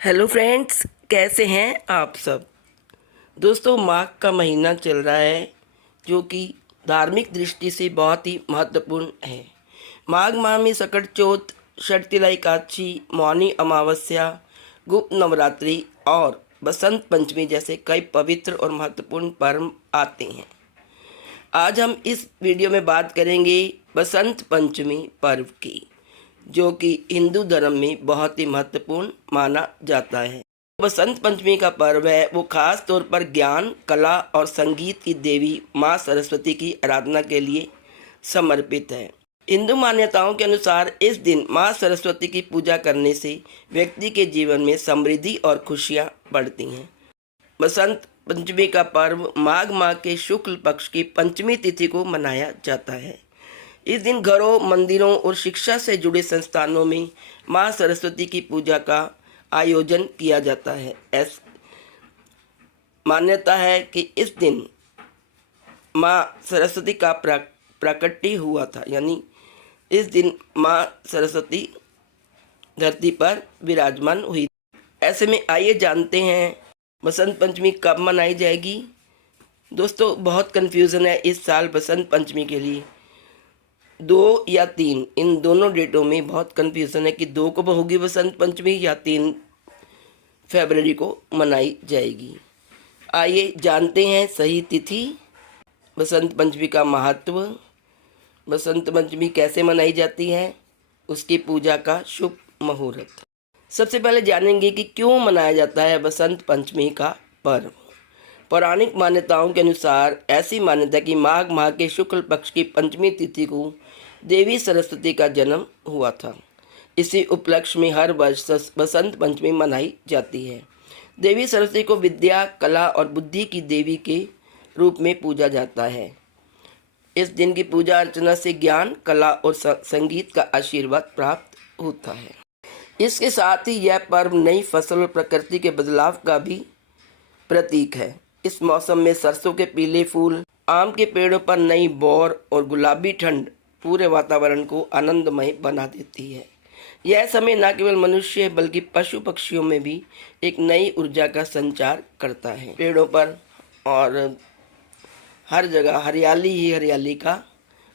Hello friends, कैसे हैं आप सब। दोस्तों, माघ का महीना चल रहा है जो कि धार्मिक दृष्टि से बहुत ही महत्वपूर्ण है। माघ माह में सकट चौथ, षटतिला एकादशी, मौनी अमावस्या, गुप्त नवरात्रि और बसंत पंचमी जैसे कई पवित्र और महत्वपूर्ण पर्व आते हैं। आज हम इस वीडियो में बात करेंगे बसंत पंचमी पर्व की, जो कि हिंदू धर्म में बहुत ही महत्वपूर्ण माना जाता है। बसंत पंचमी का पर्व है वो खास तौर पर ज्ञान, कला और संगीत की देवी माँ सरस्वती की आराधना के लिए समर्पित है। हिंदू मान्यताओं के अनुसार इस दिन माँ सरस्वती की पूजा करने से व्यक्ति के जीवन में समृद्धि और खुशियाँ बढ़ती हैं। बसंत पंचमी का पर्व माघ माह के शुक्ल पक्ष की पंचमी तिथि को मनाया जाता है। इस दिन घरों, मंदिरों और शिक्षा से जुड़े संस्थानों में माँ सरस्वती की पूजा का आयोजन किया जाता है। ऐसी मान्यता है कि इस दिन माँ सरस्वती का प्राकट्य हुआ था, यानी इस दिन माँ सरस्वती धरती पर विराजमान हुई। ऐसे में आइए जानते हैं बसंत पंचमी कब मनाई जाएगी। दोस्तों, बहुत कन्फ्यूज़न है इस साल बसंत पंचमी के लिए। 2 या 3, इन दोनों डेटों में बहुत कन्फ्यूज़न है कि 2 को होगी बसंत पंचमी या 3 फरवरी को मनाई जाएगी। आइए जानते हैं सही तिथि, बसंत पंचमी का महत्व, बसंत पंचमी कैसे मनाई जाती है, उसकी पूजा का शुभ मुहूर्त। सबसे पहले जानेंगे कि क्यों मनाया जाता है बसंत पंचमी का पर्व। पौराणिक मान्यताओं के अनुसार ऐसी मान्यता कि माघ माह के शुक्ल पक्ष की पंचमी तिथि को देवी सरस्वती का जन्म हुआ था। इसी उपलक्ष्य में हर वर्ष बसंत पंचमी मनाई जाती है। देवी सरस्वती को विद्या, कला और बुद्धि की देवी के रूप में पूजा जाता है। इस दिन की पूजा अर्चना से ज्ञान, कला और संगीत का आशीर्वाद प्राप्त होता है। इसके साथ ही यह पर्व नई फसल और प्रकृति के बदलाव का भी प्रतीक है। इस मौसम में सरसों के पीले फूल, आम के पेड़ों पर नई बौर और गुलाबी ठंड पूरे वातावरण को आनंदमय बना देती है। यह समय न केवल मनुष्य बल्कि पशु पक्षियों में भी एक नई ऊर्जा का संचार करता है। पेड़ों पर और हर जगह हरियाली ही हरियाली का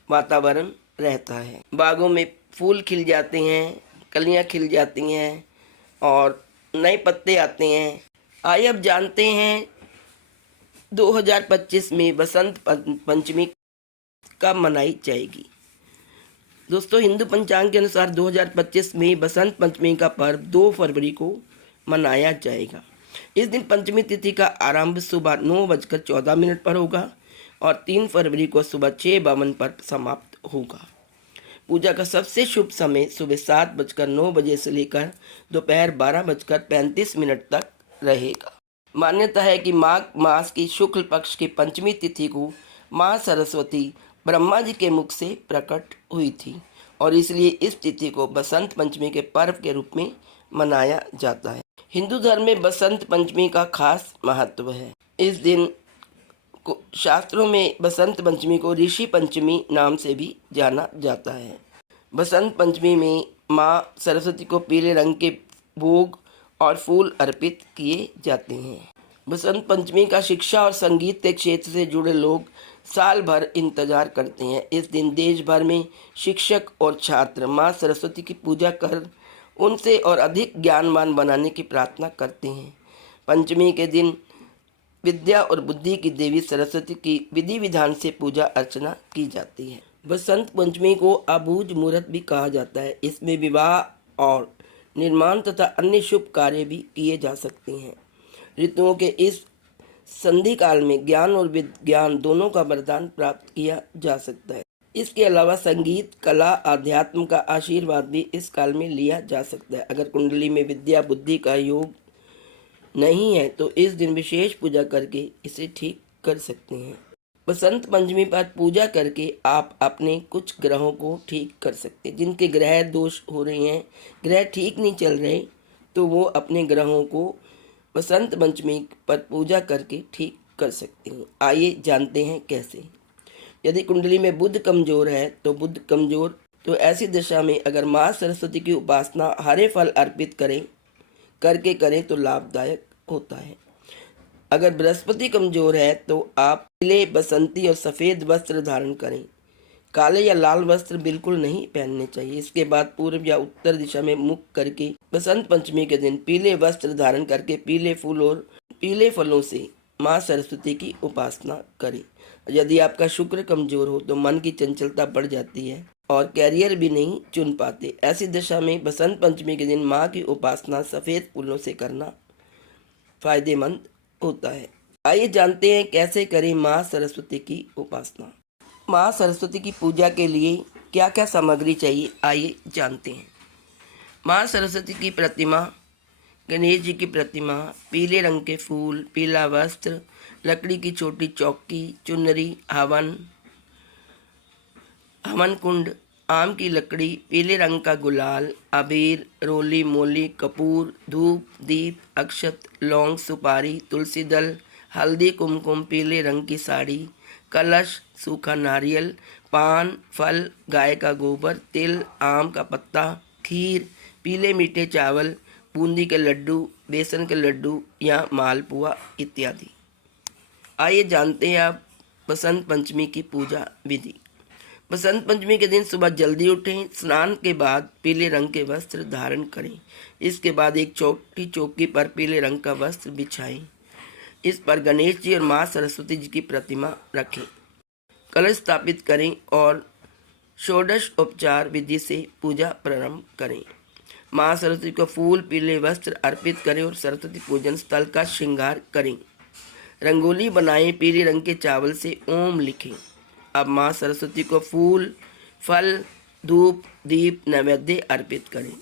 वातावरण रहता है। बागों में फूल खिल जाते हैं, कलियां खिल जाती हैं और नए पत्ते आते हैं। आइए अब जानते हैं 2025 में बसंत पंचमी कब मनाई जाएगी। दोस्तों, हिंदू पंचांग के अनुसार 2025 में बसंत पंचमी का पर्व 2 फरवरी को मनाया जाएगा। इस दिन पंचमी तिथि का आरंभ सुबह 9:14 पर होगा और 3 फरवरी को सुबह 6:52 पर समाप्त होगा। पूजा का सबसे शुभ समय सुबह 7:09 से लेकर दोपहर 12:35 तक रहेगा। मान्यता है कि माघ मास की शुक्ल पक्ष की पंचमी तिथि को माँ सरस्वती ब्रह्मा जी के मुख से प्रकट हुई थी और इसलिए इस तिथि को बसंत पंचमी के पर्व के रूप में मनाया जाता है। हिंदू धर्म में बसंत पंचमी का खास महत्व है। इस दिन को शास्त्रों में बसंत पंचमी को ऋषि पंचमी नाम से भी जाना जाता है। बसंत पंचमी में माँ सरस्वती को पीले रंग के भोग और फूल अर्पित किए जाते हैं। बसंत पंचमी का शिक्षा और संगीत के क्षेत्र से जुड़े लोग साल भर इंतजार करते हैं। इस दिन देश भर में शिक्षक और छात्र माँ सरस्वती की पूजा कर उनसे और अधिक ज्ञानवान बनाने की प्रार्थना करते हैं। पंचमी के दिन विद्या और बुद्धि की देवी सरस्वती की विधि विधान से पूजा अर्चना की जाती है। बसंत पंचमी को अबूझ मुहूर्त भी कहा जाता है। इसमें विवाह और निर्माण तथा अन्य शुभ कार्य भी किए जा सकते हैं। ऋतुओं के इस संधि काल में ज्ञान और विज्ञान दोनों का वरदान प्राप्त किया जा सकता है। इसके अलावा संगीत, कला, आध्यात्म का आशीर्वाद भी इस काल में लिया जा सकता है। अगर कुंडली में विद्या बुद्धि का योग नहीं है तो इस दिन विशेष पूजा करके इसे ठीक कर सकते हैं। बसंत पंचमी पर पूजा करके आप अपने कुछ ग्रहों को ठीक कर सकते हैं। जिनके ग्रह दोष हो रहे हैं, ग्रह ठीक नहीं चल रहे, तो वो अपने ग्रहों को बसंत पंचमी पर पूजा करके ठीक कर सकते हैं। आइए जानते हैं कैसे। यदि कुंडली में बुध कमजोर है तो बुध कमजोर, तो ऐसी दशा में अगर माँ सरस्वती की उपासना हरे फल अर्पित करें करके करें तो लाभदायक होता है। अगर बृहस्पति कमजोर है तो आप पीले, बसंती और सफ़ेद वस्त्र धारण करें। काले या लाल वस्त्र बिल्कुल नहीं पहनने चाहिए। इसके बाद पूर्व या उत्तर दिशा में मुख करके बसंत पंचमी के दिन पीले वस्त्र धारण करके पीले फूल और पीले फलों से माँ सरस्वती की उपासना करें। यदि आपका शुक्र कमजोर हो तो मन की चंचलता बढ़ जाती है और कैरियर भी नहीं चुन पाते। ऐसी दशा में बसंत पंचमी के दिन माँ की उपासना सफ़ेद फूलों से करना फायदेमंद होता है। आइए जानते हैं कैसे करें माँ सरस्वती की उपासना। माँ सरस्वती की पूजा के लिए क्या क्या सामग्री चाहिए, आइए जानते हैं। माँ सरस्वती की प्रतिमा, गणेश जी की प्रतिमा, पीले रंग के फूल, पीला वस्त्र, लकड़ी की छोटी चौकी, चुनरी, हवन कुंड, आम की लकड़ी, पीले रंग का गुलाल, अबीर, रोली मोली, कपूर, धूप, दीप, अक्षत, लौंग, सुपारी, तुलसी दल, हल्दी, कुमकुम, पीले रंग की साड़ी, कलश, सूखा नारियल, पान, फल, गाय का गोबर, तिल, आम का पत्ता, खीर, पीले मीठे चावल, बूंदी के लड्डू, बेसन के लड्डू या मालपुआ इत्यादि। आइए जानते हैं आप बसंत पंचमी की पूजा विधि। बसंत पंचमी के दिन सुबह जल्दी उठें, स्नान के बाद पीले रंग के वस्त्र धारण करें। इसके बाद एक छोटी चौकी पर पीले रंग का वस्त्र बिछाएं। इस पर गणेश जी और माँ सरस्वती जी की प्रतिमा रखें। कलश स्थापित करें और षोडश उपचार विधि से पूजा प्रारंभ करें। माँ सरस्वती को फूल, पीले वस्त्र अर्पित करें और सरस्वती पूजन स्थल का श्रृंगार करें। रंगोली बनाएं, पीले रंग के चावल से ओम लिखें। अब माँ सरस्वती को फूल, फल, धूप, दीप, नैवेद्य अर्पित करें।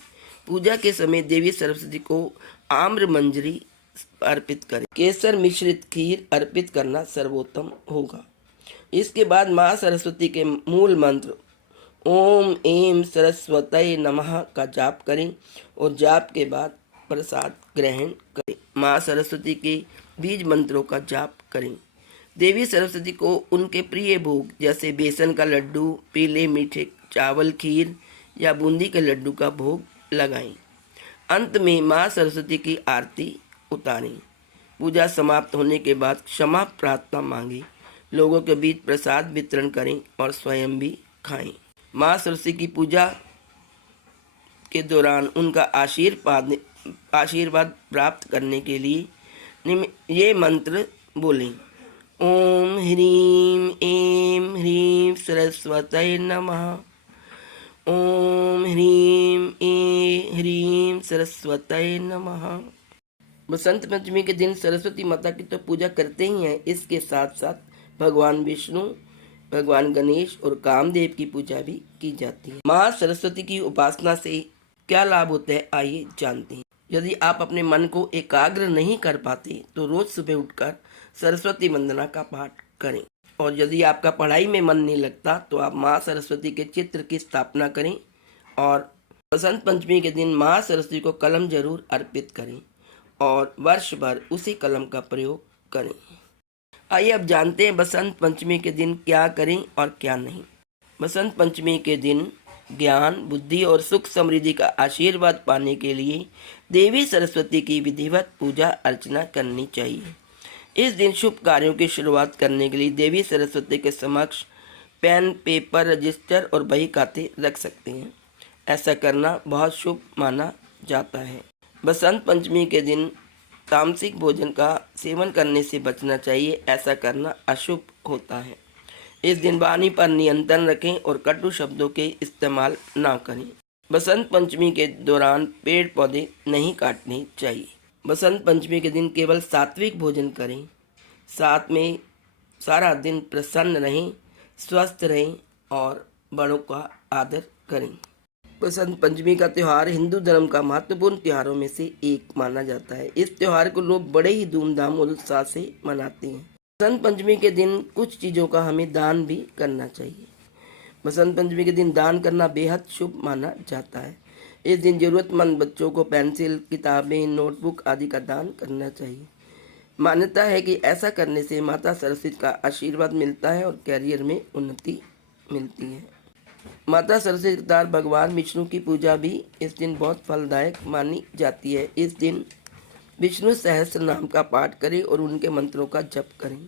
पूजा के समय देवी सरस्वती को आम्र मंजरी अर्पित करें। केसर मिश्रित खीर अर्पित करना सर्वोत्तम होगा। इसके बाद माँ सरस्वती के मूल मंत्र ओम ऐं सरस्वतये नमः का जाप करें और जाप के बाद प्रसाद ग्रहण करें। माँ सरस्वती के बीज मंत्रों का जाप करें। देवी सरस्वती को उनके प्रिय भोग जैसे बेसन का लड्डू, पीले मीठे चावल, खीर या बूंदी के लड्डू का भोग लगाएं। अंत में माँ सरस्वती की आरती उतारें। पूजा समाप्त होने के बाद क्षमा प्रार्थना मांगें, लोगों के बीच प्रसाद वितरण करें और स्वयं भी खाएं। माँ सरस्वती की पूजा के दौरान उनका आशीर्वाद प्राप्त करने के लिए ये मंत्र बोलें। ओम ह्रीं ऐं ह्रीं सरस्वतये नमः। ओम ह्रीं ऐं ह्रीं सरस्वतये नमः। बसंत पंचमी के दिन सरस्वती माता की तो पूजा करते ही हैं, इसके साथ साथ भगवान विष्णु, भगवान गणेश और कामदेव की पूजा भी की जाती है। माँ सरस्वती की उपासना से क्या लाभ होते हैं, आइए जानते हैं। यदि आप अपने मन को एकाग्र नहीं कर पाते तो रोज सुबह उठकर सरस्वती वंदना का पाठ करें। और यदि आपका पढ़ाई में मन नहीं लगता तो आप माँ सरस्वती के चित्र की स्थापना करें और बसंत पंचमी के दिन माँ सरस्वती को कलम जरूर अर्पित करें और वर्ष भर उसी कलम का प्रयोग करें। आइए अब जानते हैं बसंत पंचमी के दिन क्या करें और क्या नहीं। बसंत पंचमी के दिन ज्ञान, बुद्धि और सुख समृद्धि का आशीर्वाद पाने के लिए देवी सरस्वती की विधिवत पूजा अर्चना करनी चाहिए। इस दिन शुभ कार्यों की शुरुआत करने के लिए देवी सरस्वती के समक्ष पेन, पेपर, रजिस्टर और बही खाते रख सकते हैं। ऐसा करना बहुत शुभ माना जाता है। बसंत पंचमी के दिन तामसिक भोजन का सेवन करने से बचना चाहिए, ऐसा करना अशुभ होता है। इस दिन वाणी पर नियंत्रण रखें और कटु शब्दों के इस्तेमाल ना करें। बसंत पंचमी के दौरान पेड़ पौधे नहीं काटने चाहिए। बसंत पंचमी के दिन केवल सात्विक भोजन करें। साथ में सारा दिन प्रसन्न रहें, स्वस्थ रहें और बड़ों का आदर करें। बसंत पंचमी का त्यौहार हिंदू धर्म का महत्वपूर्ण त्योहारों में से एक माना जाता है। इस त्यौहार को लोग बड़े ही धूमधाम और उत्साह से मनाते हैं। बसंत पंचमी के दिन कुछ चीज़ों का हमें दान भी करना चाहिए। बसंत पंचमी के दिन दान करना बेहद शुभ माना जाता है। इस दिन जरूरतमंद बच्चों को पेंसिल, किताबें, नोटबुक आदि का दान करना चाहिए। मान्यता है कि ऐसा करने से माता सरस्वती का आशीर्वाद मिलता है और कैरियर में उन्नति मिलती है। माता सरस्वती के अवतार भगवान विष्णु की पूजा भी इस दिन बहुत फलदायक मानी जाती है। इस दिन विष्णु सहस्त्र नाम का पाठ करें और उनके मंत्रों का जप करें।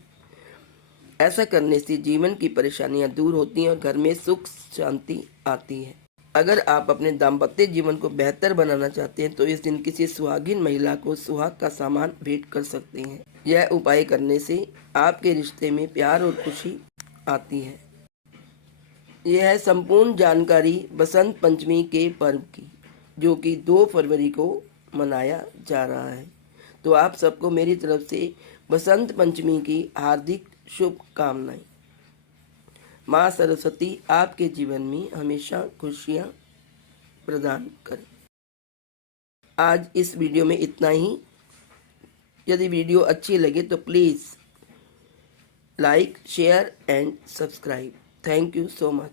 ऐसा करने से जीवन की परेशानियां दूर होती हैं और घर में सुख शांति आती है। अगर आप अपने दाम्पत्य जीवन को बेहतर बनाना चाहते हैं तो इस दिन किसी सुहागिन महिला को सुहाग का सामान भेंट कर सकते हैं। यह उपाय करने से आपके रिश्ते में प्यार और खुशी आती है। यह है संपूर्ण जानकारी बसंत पंचमी के पर्व की, जो कि 2 फरवरी को मनाया जा रहा है। तो आप सबको मेरी तरफ से बसंत पंचमी की हार्दिक शुभकामनाएं। माँ सरस्वती आपके जीवन में हमेशा खुशियाँ प्रदान करें। आज इस वीडियो में इतना ही। यदि वीडियो अच्छी लगे तो please like, share and subscribe. Thank you so much.